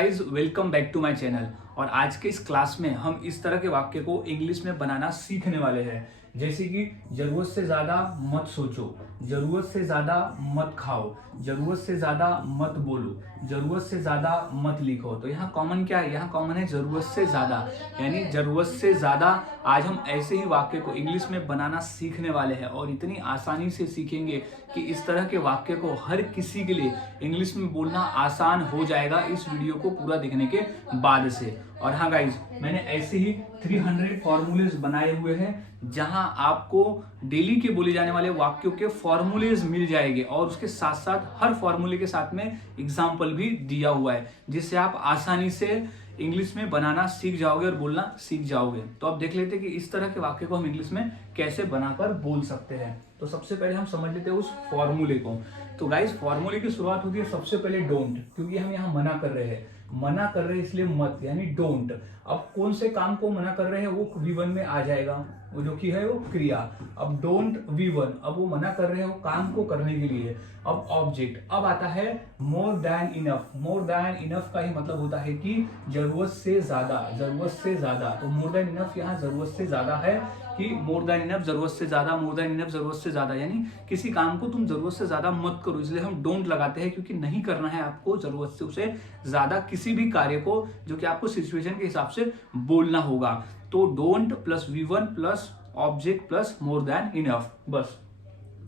Guys welcome back to my channel. और आज के इस क्लास में हम इस तरह के वाक्य को इंग्लिश में बनाना सीखने वाले हैं, जैसे कि जरूरत से ज्यादा मत सोचो, जरूरत से ज्यादा मत खाओ, जरूरत से ज्यादा मत बोलो, जरूरत से ज्यादा मत लिखो। तो यहाँ कॉमन क्या है? यहाँ कॉमन है जरूरत से ज्यादा, यानी जरूरत से ज्यादा। आज हम ऐसे ही वाक्य को इंग्लिश में बनाना सीखने वाले हैं और इतनी आसानी से सीखेंगे कि इस तरह के वाक्य को हर किसी के लिए इंग्लिश में बोलना आसान हो जाएगा इस वीडियो को पूरा देखने के बाद से। और हाँ गाइज, मैंने ऐसे ही 300 फॉर्मूलेज बनाए हुए हैं जहां आपको डेली के बोले जाने वाले वाक्यों के फॉर्मूलेज मिल जाएंगे और उसके साथ साथ हर फॉर्मूले के साथ में एग्जाम्पल भी दिया हुआ है, जिससे आप आसानी से इंग्लिश में बनाना सीख जाओगे और बोलना सीख जाओगे। तो अब देख लेते हैं कि इस तरह के वाक्य को हम इंग्लिश में कैसे बनाकर बोल सकते हैं। तो सबसे पहले हम समझ लेते हैं उस फॉर्मूले को। तो गाइस, फॉर्मूले की शुरुआत होती है सबसे पहले डोंट, क्योंकि हम यहाँ मना कर रहे हैं। मना कर रहे हैं इसलिए मत, यानी डोंट। अब कौन से काम को मना कर रहे हैं वो V1 में आ जाएगा, वो जो कि है वो क्रिया। अब डोंट V1, अब वो मना कर रहे हो काम को करने के लिए। अब ऑब्जेक्ट, अब आता है more than enough. More than enough का ही मतलब होता है कि जरूरत से ज्यादा, जरूरत से ज्यादा। तो मोर देन इनफ यहाँ जरूरत से ज्यादा है कि मोर देन इनफ जरूरत से ज्यादा, मोर देन इनफ जरूरत से ज्यादा, यानी किसी काम को तुम जरूरत से ज्यादा मत करो, इसलिए हम डोंट लगाते हैं, क्योंकि नहीं करना है आपको जरूरत से उसे ज्यादा किसी भी कार्य को जो कि आपको सिचुएशन के हिसाब से बोलना होगा। तो don't plus V1 plus object plus more than enough, बस।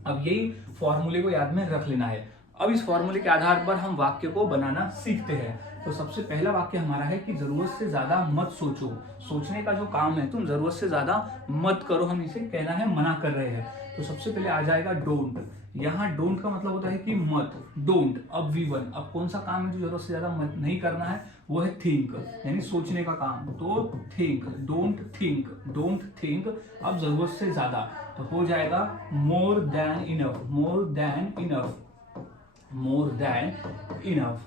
अब यही फॉर्मूले को याद में रख लेना है। अब इस फॉर्मूले के आधार पर हम वाक्य को बनाना सीखते हैं। तो सबसे पहला वाक्य हमारा है कि जरूरत से ज्यादा मत सोचो। सोचने का जो काम है तुम जरूरत से ज्यादा मत करो, हम इसे कहना है मना कर रहे हैं। तो सबसे पहले आ जाएगा डोंट। यहाँ डोंट का मतलब होता है कि मत, डोंट। अब V1, अब कौन सा काम है जो जरूरत से ज्यादा मत नहीं करना है, वो है थिंक, यानी सोचने का काम। तो think, don't think, don't think. अब जरूरत से ज्यादा तो हो जाएगा more than enough, more than enough, more than enough,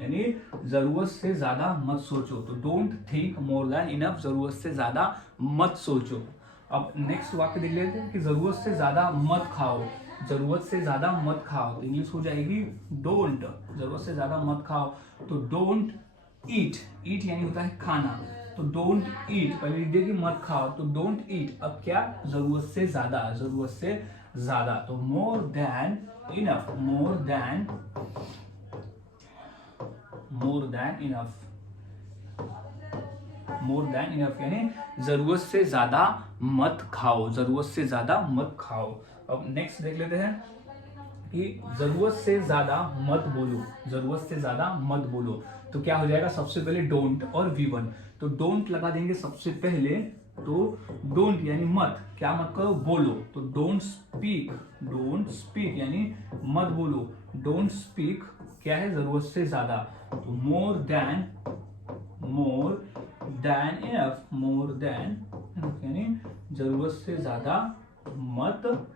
यानी जरूरत से ज्यादा मत सोचो। तो don't think more than enough, जरूरत से ज्यादा मत सोचो। अब नेक्स्ट वाक्य देख लेते हैं कि जरूरत से ज्यादा मत खाओ। जरूरत से ज्यादा मत खाओ, तो इंग्लिश हो जाएगी डोंट। जरूरत से ज्यादा मत खाओ, तो डोंट ईट। ईट यानी होता है खाना, तो डोंट ईट। पहले लिख दिया कि मत खाओ, तो डोंट ईट। अब क्या? जरूरत से ज्यादा, जरूरत से ज्यादा। तो more than enough, more than, more than enough, more than enough, यानी जरूरत से ज्यादा मत खाओ, जरूरत से ज्यादा मत खाओ। अब नेक्स्ट देख लेते हैं कि जरूरत से ज्यादा मत बोलो, जरूरत से ज्यादा मत बोलो। तो क्या हो जाएगा? सबसे पहले डोंट और V1, तो डोंट लगा देंगे सबसे पहले। तो डोंट यानी मत, क्या मत करो? बोलो। तो डोंट स्पीक, डोंट स्पीक यानी मत बोलो। डोंट स्पीक क्या है? जरूरत से ज्यादा। तो more than, more than enough, more than यानी जरूरत से ज्यादा मत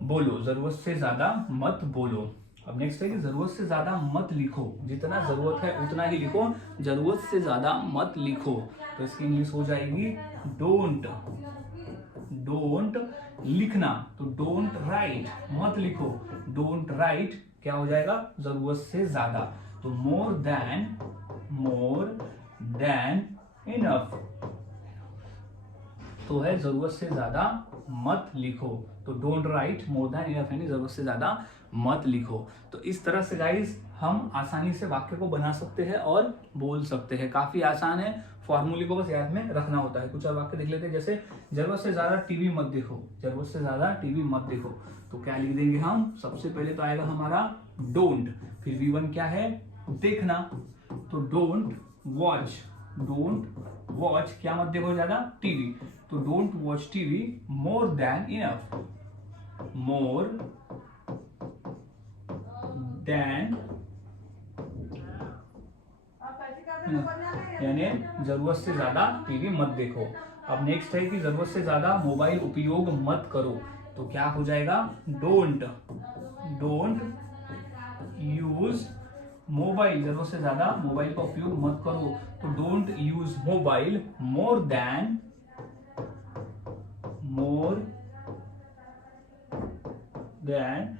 बोलो, जरूरत से ज्यादा मत बोलो। अब नेक्स्ट है कि जरूरत से ज्यादा मत लिखो। जितना जरूरत है उतना ही लिखो, जरूरत से ज्यादा मत लिखो। तो इसकी इंग्लिश हो जाएगी डोंट, डोंट लिखना। तो डोंट राइट, मत लिखो। डोंट राइट क्या हो जाएगा? जरूरत से ज्यादा। तो more than, more than enough, तो है जरूरत से ज्यादा मत लिखो। तो don't write more than enough, यानी जरूरत से ज्यादा मत लिखो। तो इस तरह से गाइस हम आसानी से वाक्य को बना सकते हैं और बोल सकते हैं। काफी आसान है, फॉर्मूले को बस याद में रखना होता है। कुछ और वाक्य देख लेते हैं, जैसे जरूरत से ज्यादा टीवी मत देखो, जरूरत से ज्यादा टीवी मत देखो। तो क्या लिख देंगे हम? सबसे पहले तो आएगा हमारा डोंट, फिर V1 क्या है? देखना। तो डोंट वॉच, डोंट वॉच क्या मत देखो ज्यादा? टीवी। तो don't watch TV more than enough, more than, यानी जरूरत से ज्यादा टीवी मत देखो। अब नेक्स्ट है कि जरूरत से ज्यादा मोबाइल उपयोग मत करो। तो क्या हो जाएगा? डोंट, डोंट यूज मोबाइल, जरूरत से ज्यादा मोबाइल का उपयोग मत करो। तो don't use mobile more than, more than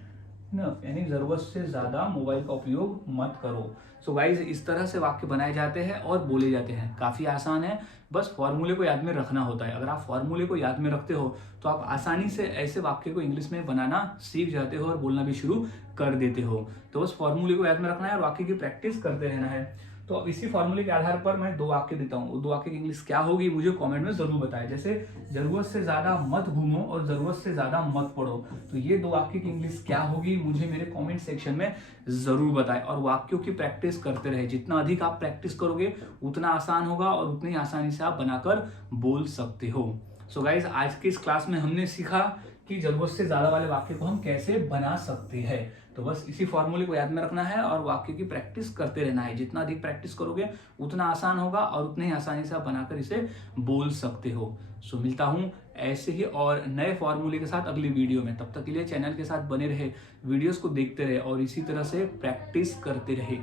enough यानी जरूरत से ज्यादा मोबाइल का उपयोग मत करो। सो गाइज इस तरह से वाक्य बनाए जाते हैं और बोले जाते हैं, काफी आसान है, बस फॉर्मूले को याद में रखना होता है। अगर आप फॉर्मूले को याद में रखते हो तो आप आसानी से ऐसे वाक्य को इंग्लिश में बनाना सीख जाते हो और बोलना भी शुरू कर देते हो। तो बस फॉर्मूले को याद में रखना है और वाक्य की प्रैक्टिस करते रहना है। तो अब इसी फॉर्मूले के आधार पर मैं 2 वाक्य देता हूँ, वो 2 वाक्य की इंग्लिश क्या होगी मुझे कमेंट में जरूर बताएं। जैसे जरूरत से ज्यादा मत घूमो और जरूरत से ज्यादा मत पढ़ो, तो ये 2 वाक्य की इंग्लिश क्या होगी मुझे मेरे कमेंट सेक्शन में जरूर बताएं। और वाक्यों की प्रैक्टिस करते रहे, जितना अधिक आप प्रैक्टिस करोगे उतना आसान होगा और उतनी आसानी से आप बनाकर बोल सकते हो। सो गाइज आज की इस क्लास में हमने सीखा कि जरूरत से ज्यादा वाले वाक्य को हम कैसे बना सकते हैं। तो बस इसी फॉर्मूले को याद में रखना है और वाक्य की प्रैक्टिस करते रहना है। जितना अधिक प्रैक्टिस करोगे उतना आसान होगा और उतने ही आसानी से आप बनाकर इसे बोल सकते हो। सो मिलता हूं ऐसे ही और नए फॉर्मूले के साथ अगली वीडियो में। तब तक के लिए चैनल के साथ बने रहे, वीडियोस को देखते रहे और इसी तरह से प्रैक्टिस करते रहे।